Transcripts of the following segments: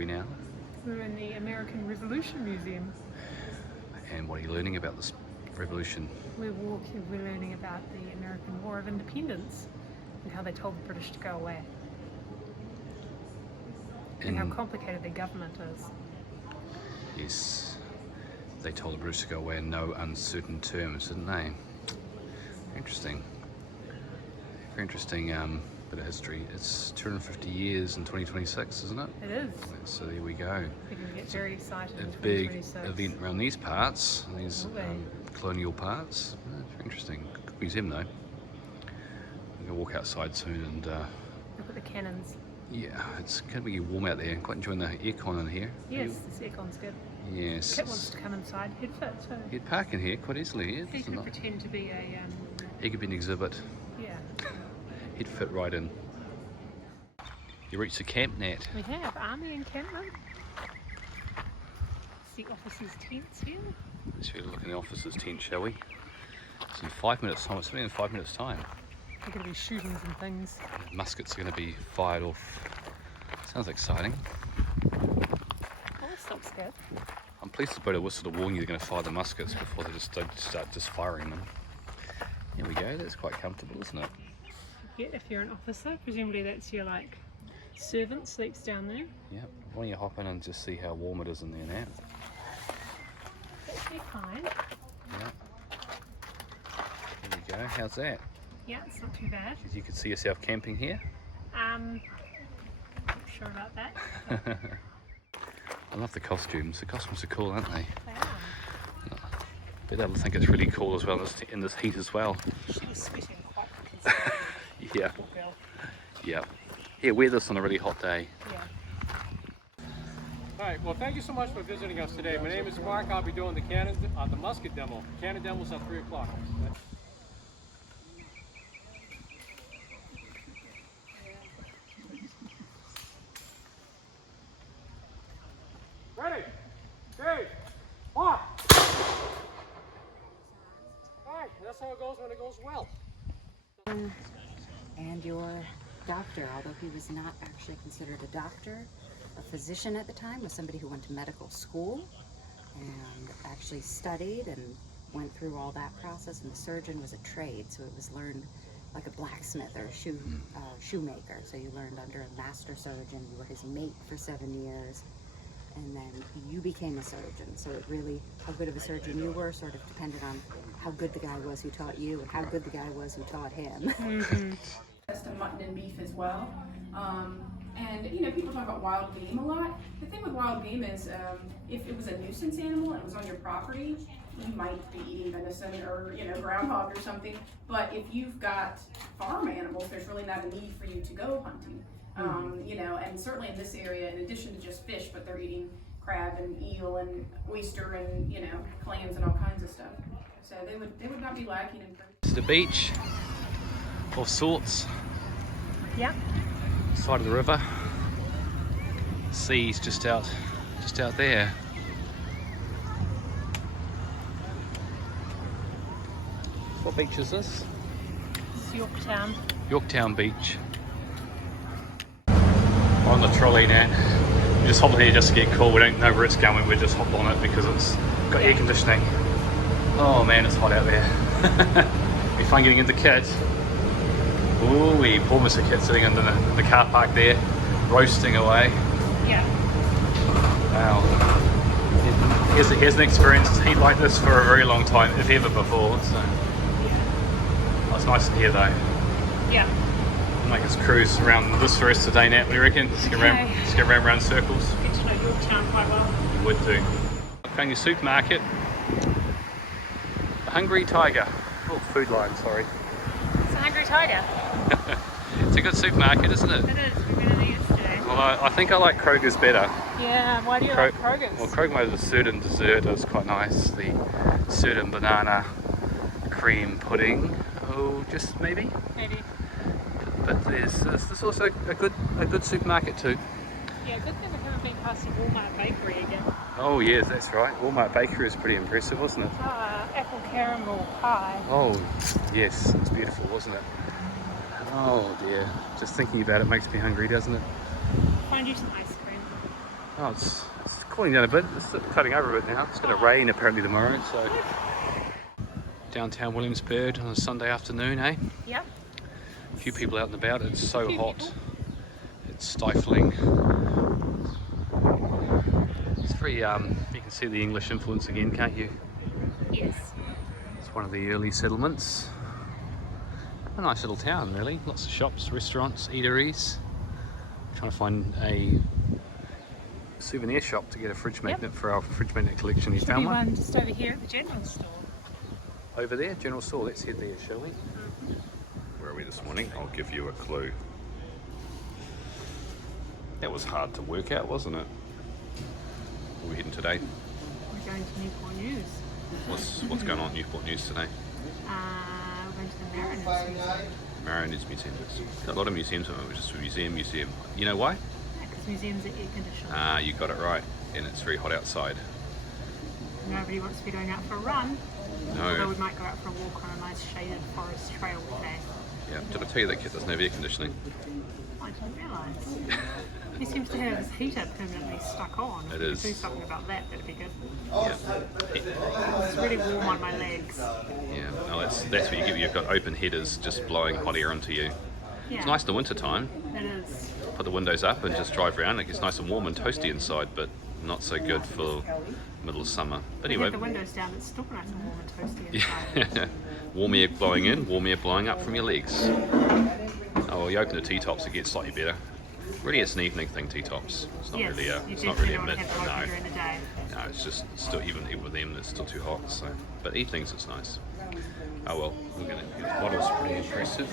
we now? We're in the American Revolution Museum. And what are you learning about this revolution? We're learning about the American War of Independence and how they told the British to go away. And how complicated their government is. Yes, they told the British to go away in no uncertain terms, didn't they? Interesting. Very interesting bit of history. It's 250 years in 2026, isn't it? It is. So there we go. We're going to get very excited in A big 2026. event around these parts, these colonial parts. Very interesting. Good museum though. I'm going to walk outside soon and look at the cannons. yeah, it's going to be warm out there. I'm quite enjoying the aircon in here. Yes, this aircon's good. Yes. KITT wants to come inside. He'd fit too. He'd park in here quite easily. Yeah, He could pretend to be a he could be an exhibit. yeah. He'd fit right in. You reached the camp, Nat. We have army encampment. See officers' tents here. Let's have a look in the officers' tent, shall we? It's in 5 minutes time. It's only in 5 minutes time. There's going to be shootings and things. Muskets are going to be fired off. Sounds exciting. Oh, this looks good. I'm pleased to blow a whistle to warn you they're going to fire the muskets before they just start just firing them. Here we go. That's quite comfortable, isn't it? Yeah, if you're an officer, presumably that's your like servant sleeps down there. Yeah. Why don't you hop in and just see how warm it is in there now? That's pretty fine. Yeah. There we go. How's that? Yeah, it's not too bad. You can see yourself camping here. Not sure about that. I love the costumes. The costumes are cool, aren't they? They are. But they'll think it's really cool as well in this heat as well. She was sweating quite considerably. Yeah. Poor girl. Yeah. Yeah, wear this on a really hot day. Yeah. All right, well, thank you so much for visiting us today. My name is Mark. I'll be doing the musket demo. Cannon demo's at 3 o'clock. Ready? Okay. Mark. All right, that's how it goes when it goes well. And your doctor, although he was not actually considered a doctor, a physician at the time, was somebody who went to medical school and actually studied and went through all that process. And the surgeon was a trade, so it was learned like a blacksmith or a shoemaker. So you learned under a master surgeon. You were his mate for 7 years, and then you became a surgeon. So it really, how good of a surgeon you were sort of depended on how good the guy was who taught you and how good the guy was who taught him. Mm-hmm. To mutton and beef as well. And you know, people talk about wild game a lot. The thing with wild game is if it was a nuisance animal and it was on your property, you might be eating venison or, you know, groundhog or something. But if you've got farm animals, there's really not a need for you to go hunting. You know, and certainly in this area, in addition to just fish, but they're eating crab and eel and oyster and, you know, clams and all kinds of stuff. So they would not be lacking in protein. It's the beach of sorts. Yeah. Side of the river. Sea's just out there. What beach is this? This is Yorktown. Yorktown Beach. We're on the trolley now. We just hopped on here just to get cool. We don't know where it's going. We just hopped on it because it's got air conditioning. Oh man, it's hot out there. Be fun getting into KITT. Ooh, poor Mr. KITT sitting in the car park there, roasting away. Yeah. Wow. Here's an experience heat like this for a very long time, if ever before. So. Oh, it's nice in here though. Yeah. We'll make us cruise around this for the rest of the day, Nat. What do you reckon? Just get around circles. Get to know Yorktown quite well. You would do. Found your supermarket. The Hungry Tiger. Oh, Food Line, sorry. It's a Hungry Tiger. It's a good supermarket, isn't it? It is. We've been in there yesterday. Well, I think I like Kroger's better. Yeah. Why do you like Kroger's? Well, Kroger made a certain dessert. It was quite nice. The certain banana cream pudding. Oh, just maybe. Maybe. But there's also a good supermarket too. Yeah. Good thing we haven't been past the Walmart bakery again. Oh yes, that's right. Walmart bakery is pretty impressive, wasn't it? Apple caramel pie. Oh yes, it's beautiful, wasn't it? Oh dear, just thinking about it makes me hungry, doesn't it? Find you some ice cream. Oh, it's cooling down a bit. It's cutting over a bit now. It's going to rain apparently tomorrow, so... Downtown Williamsburg on a Sunday afternoon, eh? Yep. A few people out and about. It's so Few hot. people. It's stifling. It's very, you can see the English influence again, can't you? Yes. It's one of the early settlements. A nice little town, really. Lots of shops, restaurants, eateries. Trying to find a souvenir shop to get a fridge magnet for our fridge magnet collection. You Should found be one? one just over here at the general store. Over there, general store. Let's head there, shall we? Where are we this morning? I'll give you a clue. That was hard to work out, wasn't it? Where are we heading today? We're going to Newport News. What's going on at Newport News today? We're going to the Mariners Museum. Mariners Museum. There's got a lot of museums, which is museum. You know why? Because museums are air conditioned. Ah, you got it right. And it's very hot outside. Nobody wants to be going out for a run. Although No. we might go out for a walk on a nice shaded forest trail today. Yeah. Did I tell you that KITT doesn't have air conditioning? I didn't realise. He seems to have his heater permanently stuck on. It If we is. could do something about that, that'd be good. Yeah. It's really warm on my legs. Yeah. No, that's what you get. You've got open headers just blowing hot air onto you. Yeah, It's nice in the winter time. it is. Put the windows up and just drive around. It gets nice and warm and toasty inside, but not so good for middle of summer. But We anyway. have the windows down, it's still nice and warm and toasty inside. Yeah. Warm air blowing in, warm air blowing up from your legs. Oh, well, you open the T-tops, it gets slightly better. Really, it's an evening thing, T-tops. It's not Yes, really you it's not really definitely a don't want mid. to have them open No, during the day. no, it's just still even with them, it's still too hot. So, but evenings it's nice. Oh well, we're gonna. The model's pretty impressive.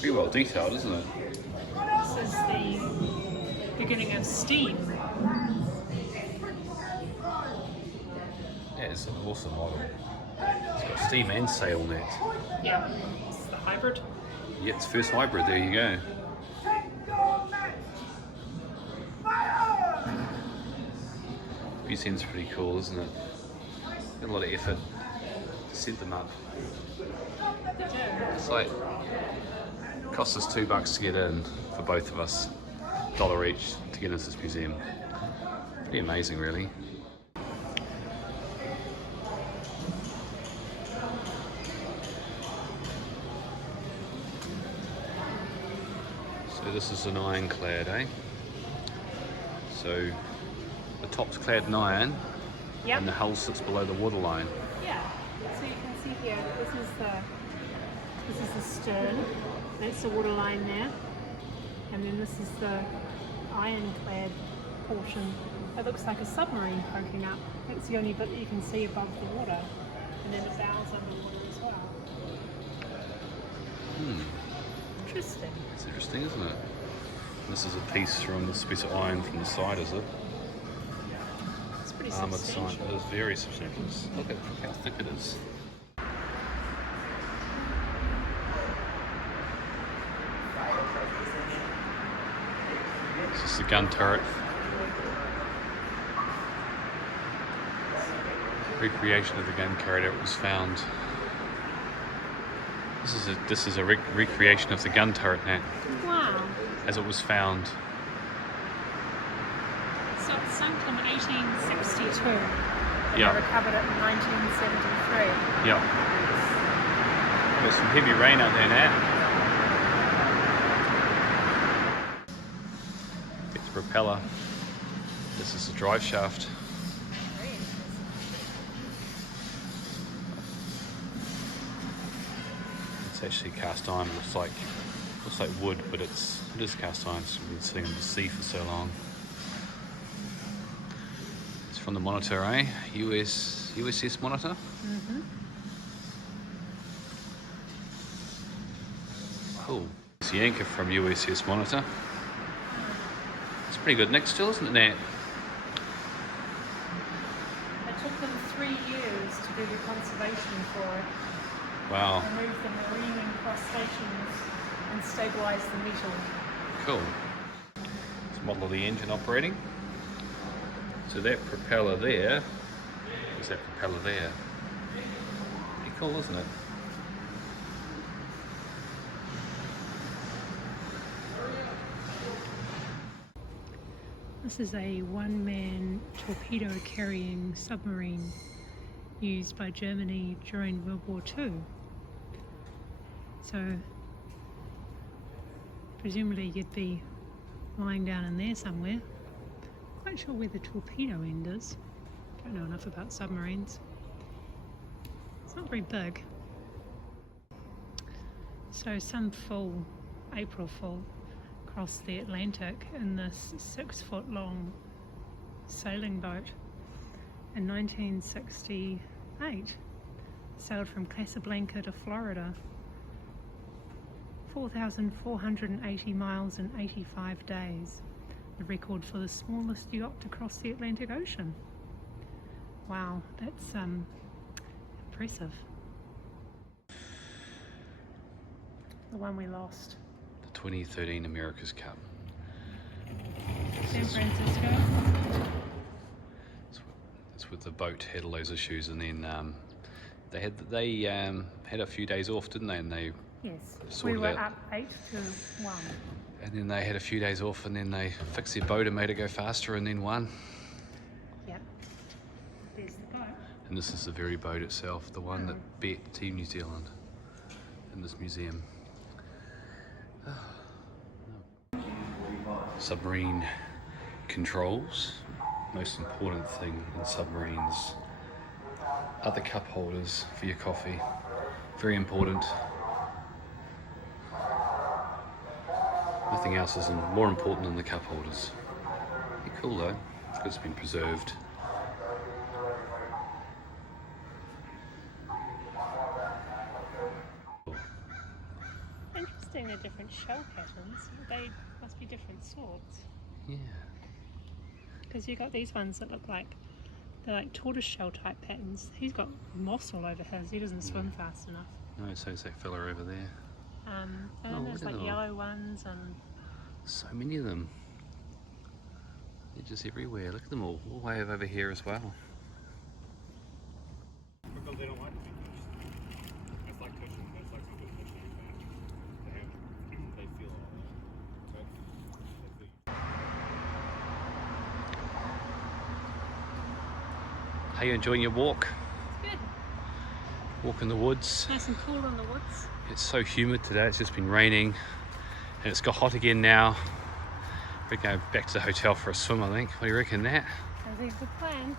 Pretty well detailed, isn't it? This is the beginning of steam. Yeah, it's an awesome model. It's got steam and sail net. Yeah, this is the hybrid. Yeah, it's first hybrid, there you go. Museum's pretty cool, isn't it? Got a lot of effort to set them up. It's like, cost us $2 to get in for both of us. $1 each to get into this museum. Pretty amazing, really. So this is an ironclad, eh? So the top's clad in iron, Yep. and the hull sits below the waterline. Yeah. So you can see here that this is the stern. That's the waterline there. And then this is the ironclad portion. It looks like a submarine poking up. That's the only bit that you can see above the water. And then the bow's underwater as well. Interesting. It's interesting, isn't it? This is a piece from this piece of iron from the side, is it? It's pretty Armoured side. substantial. It is very substantial. Look at how thick it is. This is the gun turret. Recreation of the gun turret. It was found. This is a recreation of the gun turret now, Wow. as it was found. So it sunk in 1862. And Yeah. they recovered it in 1973. Yeah. There's some heavy rain out there now. Get the propeller. This is the drive shaft. It's actually cast iron. Looks like wood, but it is cast iron. It's been sitting in the sea for so long. It's from the Monitor, eh? USS Monitor. Cool. It's the anchor from USS Monitor. It's pretty good neck still, isn't it, Nat? It took them 3 years to do the conservation for it. Wow. Remove the marine incrustations and stabilise the metal. Cool. It's a model of the engine operating. So that propeller there is that propeller there. Pretty cool, isn't it? This is a one-man torpedo-carrying submarine used by Germany during World War II. So presumably you'd be lying down in there somewhere. Quite sure where the torpedo end is. Don't know enough about submarines. It's not very big. So some fool, April Fool, crossed the Atlantic in this 6-foot-long sailing boat in 1968. Sailed from Casablanca to Florida. 4,480 miles in 85 days. The record for the smallest yacht to cross the Atlantic Ocean. Wow, that's impressive. The one we lost. The 2013 America's Cup. San Francisco. That's with the boat had all those issues, and then they had a few days off, didn't they? And they Yes, we sorted were out. up 8-1. And then they had a few days off, and then they fixed their boat and made it go faster, and then won. Yep. There's the boat. And this is the very boat itself, the one that beat Team New Zealand in this museum. Submarine controls. Most important thing in submarines are the cup holders for your coffee. Very important. Nothing else is more important than the cup holders. They're cool though, because it's been preserved. Interesting, the different shell patterns. They must be different sorts. Yeah. Because you got these ones that look like they're like tortoise shell type patterns. He's got moss all over his. He doesn't swim fast enough. No, so's that fella over there. And Oh, there's look at like them. yellow ones and So many of them. They're just everywhere. Look at them all the way over here as well. Because they don't like to be touched. It's like touching, it's like something touching your back. They feel all that. They feel. How you enjoying your walk? it's good. Walk in the woods. Nice and cool in the woods. It's so humid today. It's just been raining, and it's got hot again now. We're going back to the hotel for a swim, I think. What do you reckon, Nat? Sounds like a good plan.